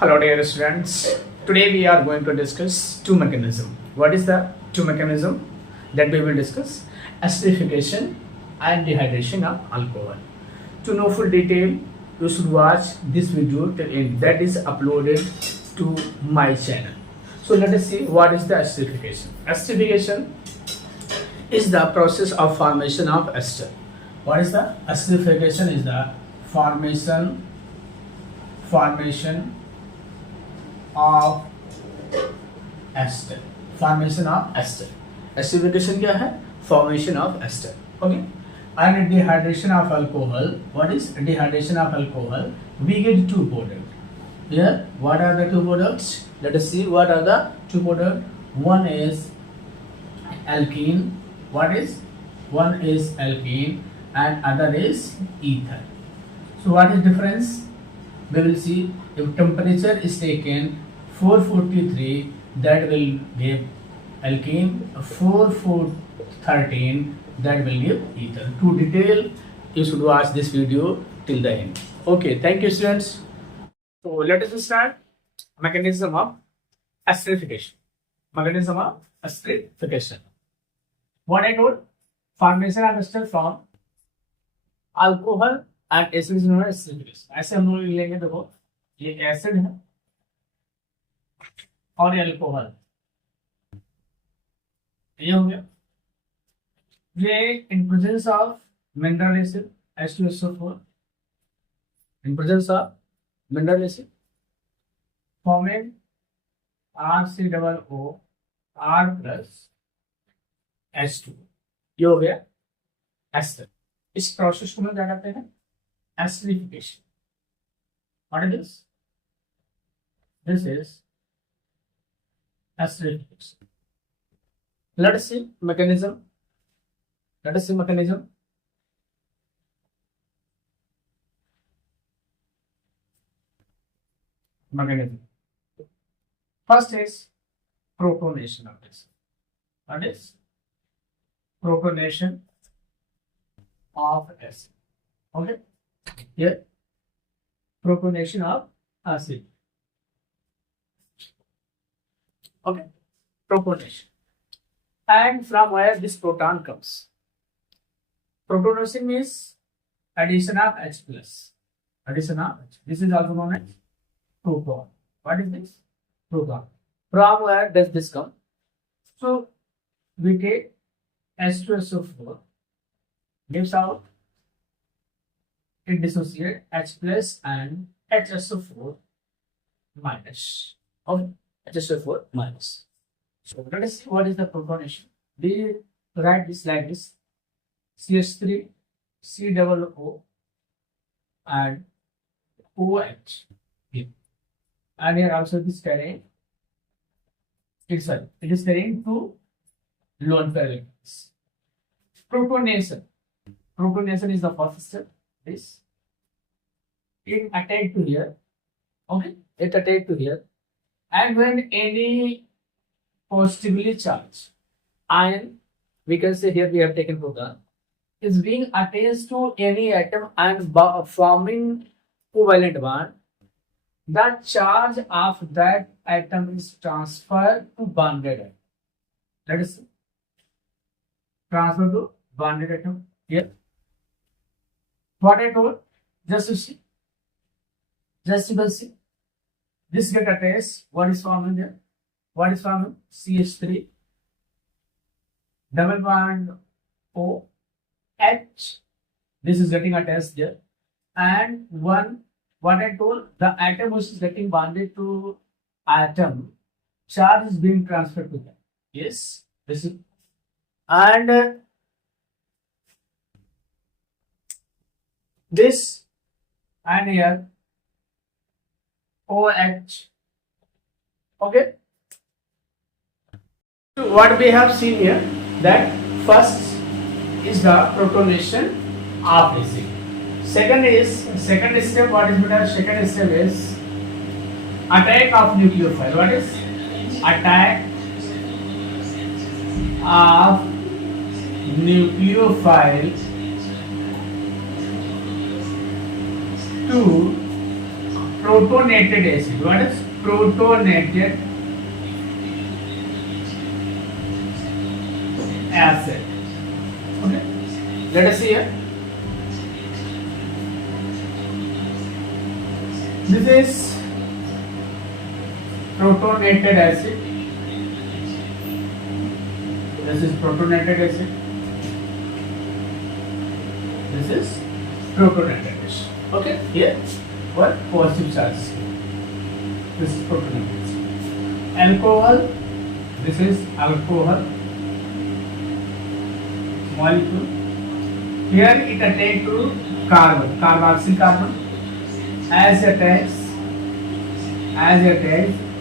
Hello dear students. Today we are going to discuss two mechanisms. What is the two mechanism that we will discuss? Acidification and dehydration of alcohol. To know full detail, you should watch this video till end. That is uploaded to my channel. So let us see what is the acidification. Acidification is the process of formation of ester. What is the acidification? Is the formation of ester. Formation of ester. Acidification क्या है? Formation of ester. Okay. And dehydration of alcohol. What is dehydration of alcohol? We get two products. Here, what are the two products? Let us see what are the two products. One is alkene. What is? One is alkene and other is ether. So what is difference? We will see if temperature is taken 443, that will give alkene, 4413, that will give ether. To detail, you should watch this video till the end. Okay, thank you students. So let us start mechanism of acidification. Mechanism of acidification. What I told, formation of ester from alcohol and acid is known as acidification. ऐसे हम लोग लेंगे, देखो ये acid है और ये alcohol, ये हो गया। ये in presence of mineral acid H2SO4, in presence of mineral acid forming RCOO R plus H2, ये हो गया एस्टर। इस प्रोसेस को हम क्या कहते हैं? Acidification. What is this? This is acidification. Let us see mechanism. Mechanism. First is protonation of this. What is protonation of acid? Okay. Here, protonation of acid. Okay, protonation. And from where this proton comes? Protonation means addition of H plus. Addition of H. This is also known as proton. What is this? Proton. From where does this come? So we take H2SO4, gives out, it dissociates H plus and HSO4 minus. Okay, HSO4 minus. So let us see what is the protonation. We write this like this: CH3, COO, and OH. And here also it is carrying. It is carrying two lone pair electrons. Protonation. Protonation is the first step. This it attached to here. Okay, it attached to here. And when any positively charged ion, we can say here we have taken proton, is being attached to any atom and forming covalent bond, the charge of that atom is transferred to bonded atom. Let us see. Transfer to bonded atom here. What I told, just to see, just you can see, this get attached. What is forming there? What is forming? CH3, double bond OH. This is getting attached there. And one, what I told, the atom which is getting bonded to atom, charge is being transferred to that. Yes, this is, and this, and here OH. Okay. So what we have seen here, that first is the protonation of acid. Second step. What is the second step is attack of nucleophile. What is attack of nucleophile to protonated acid. What is protonated acid? Okay, let us see here. This is protonated acid. This is protonated acid. This is protonated acid. Okay, here what positive charge. This is protonated acid. Alcohol. This is alcohol molecule. Here it attached to carbon, carboxyl carbon. As it is,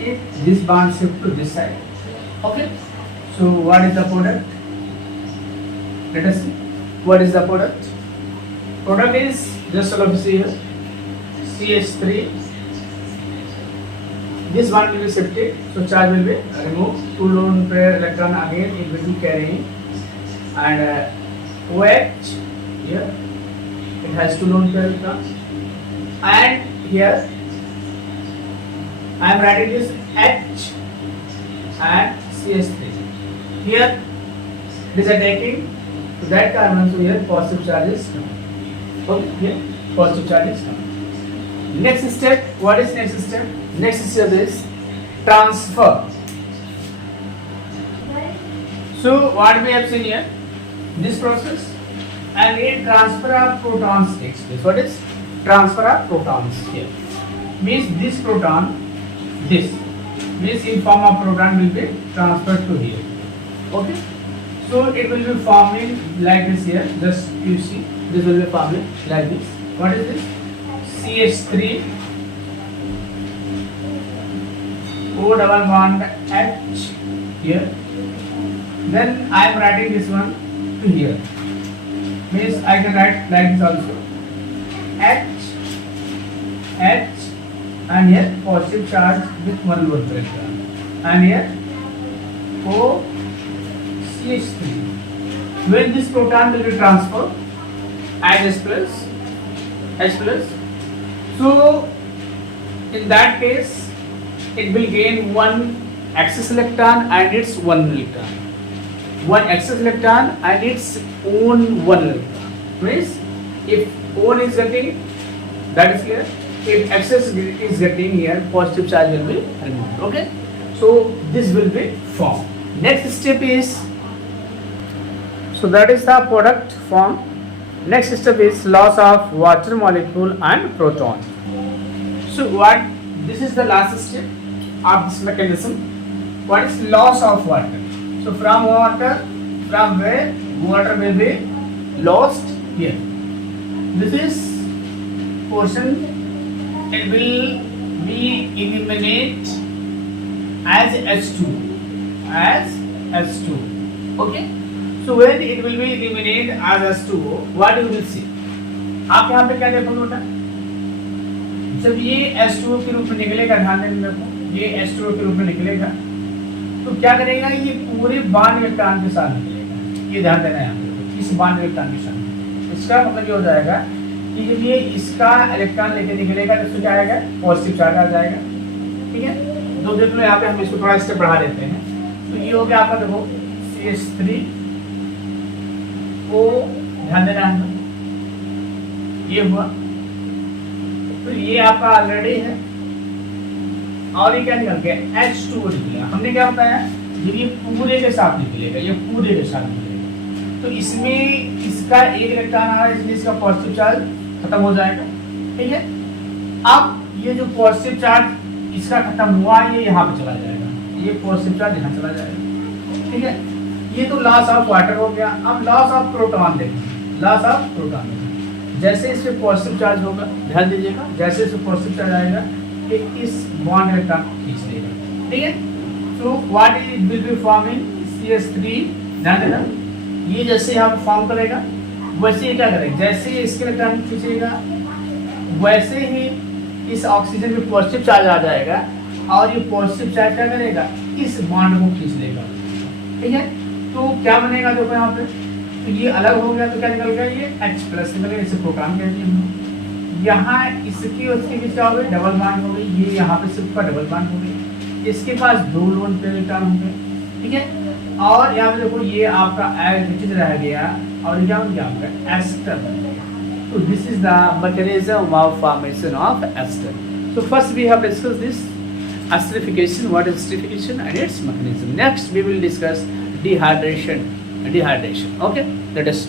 if this bond shift to this side. Okay. So what is the product? Let us see. What is the product? Product is just sort of see here. CH3. This one will be shifted, so charge will be removed. 2 lone pair electron again it will be carrying, and OH here it has 2 lone pair electrons, and here I am writing this H and CH3. Here it is attacking to that carbon, so here positive charge is coming. Okay, here positive charge is coming. Next step, what is next step? Next step is transfer. So what we have seen here, this process, and a transfer of protons takes place. What is transfer of protons here? Means this proton, this means in form of proton will be transferred to here. Okay, so it will be forming like this here. Just you see, this will be forming like this. What is this? CH3 O double bond H here. Then I am writing this one to here. Means I can write like this also. H, and here positive charge with 1 lone pair electron, and here O CH3. When this proton will be transferred as H plus, so in that case it will gain 1 excess electron and its 1 electron. 1 excess electron and its own 1 electron. Means if own is getting, that is clear. If excess is getting here, positive charge will be removed. Okay, so this will be formed. Next step is, so that is the product form. Next step is loss of water molecule and proton. So what, this is the last step of this mechanism. What is loss of water? So from water, from where water will be lost here. This is portion, it will be eliminate as H2. Okay. So when it will be eliminated as H2O, what you will see? आप यहाँ पे क्या देखोगे बेटा? जब ये H2O के रूप में निकलेगा, ध्यान देना मेरे को, ये H2O के रूप में निकलेगा, तो क्या करेगा? ये पूरे बांड इलेक्ट्रॉन के साथ निकलेगा। ये ध्यान देना है यहाँ पे, इस बांड इलेक्ट्रॉन के साथ। इसका मतलब ये हो जाएगा कि जब ये इसका इलेक्ट्रॉन लेके निकलेगा तो इसको क्या आएगा? पॉजिटिव चार्ज आ जाएगा। ठीक है, तो देख लो यहाँ पे हम इसको थोड़ा स्टेप बढ़ा देते हैं। तो ये हो गया आपका, देखो CH3 को ध्यान देना है, ये हुआ। तो ये आपका ऑलरेडी है, और ये क्या निकल गया? H2O निकला। हमने क्या बताया? ये पूरे के साथ निकलेगा, ये पूरे के साथ निकलेगा। तो इसमें इसका एक इलेक्ट्रॉन आ रहा है, इसलिए इसका पॉजिटिव चार्ज खत्म हो जाएगा। ठीक है, अब ये जो पॉजिटिव चार्ज इसका खत्म हुआ, ये यहाँ पे चला जाएगा, ये पॉजिटिव चार्ज यहाँ चला जाएगा। ठीक है, ये तो लॉस ऑफ वाटर हो गया। अब लॉस ऑफ प्रोटॉन देखें, लॉस ऑफ प्रोटॉन। जैसे इसमें पॉजिटिव चार्ज होगा, ध्यान दीजिएगा, जैसे इसमें पॉजिटिव चार्ज आएगा कि इस बॉन्ड इलेक्ट्रॉन को खींच लेगा। ठीक है, तो what is will be forming CH3, ध्यान देना, ये जैसे यहाँ फॉर्म करेगा वैसे ही क्या करेगा? जैसे इसके इलेक्ट्रॉन खींचेगा वैसे ही इस ऑक्सीजन में पॉजिटिव चार्ज आ जाएगा, और ये पॉजिटिव चार्ज क्या करेगा? इस बॉन्ड को खींच लेगा। ठीक है, तो क्या बनेगा? देखो यहाँ पे, तो ये अलग हो गया तो क्या निकल गया? ये H+ निकल गया, इसे प्रोटॉन कहते हैं। यहाँ इसकी उसके बीच क्या हो गई, डबल बॉन्ड हो गई, ये यहाँ पे सिर्फ का डबल बॉन्ड हो गई, इसके पास 2 लोन पेयर इलेक्ट्रॉन होंगे, ठीक है। और यहाँ पे देखो ये आपका एच रह गया और क्या बन गया आपका एस्टर बन गया। So this is the mechanism of formation of ester. So first we have discussed this esterification, what is esterification and its mechanism. Next we will discuss dehydration. Okay, let us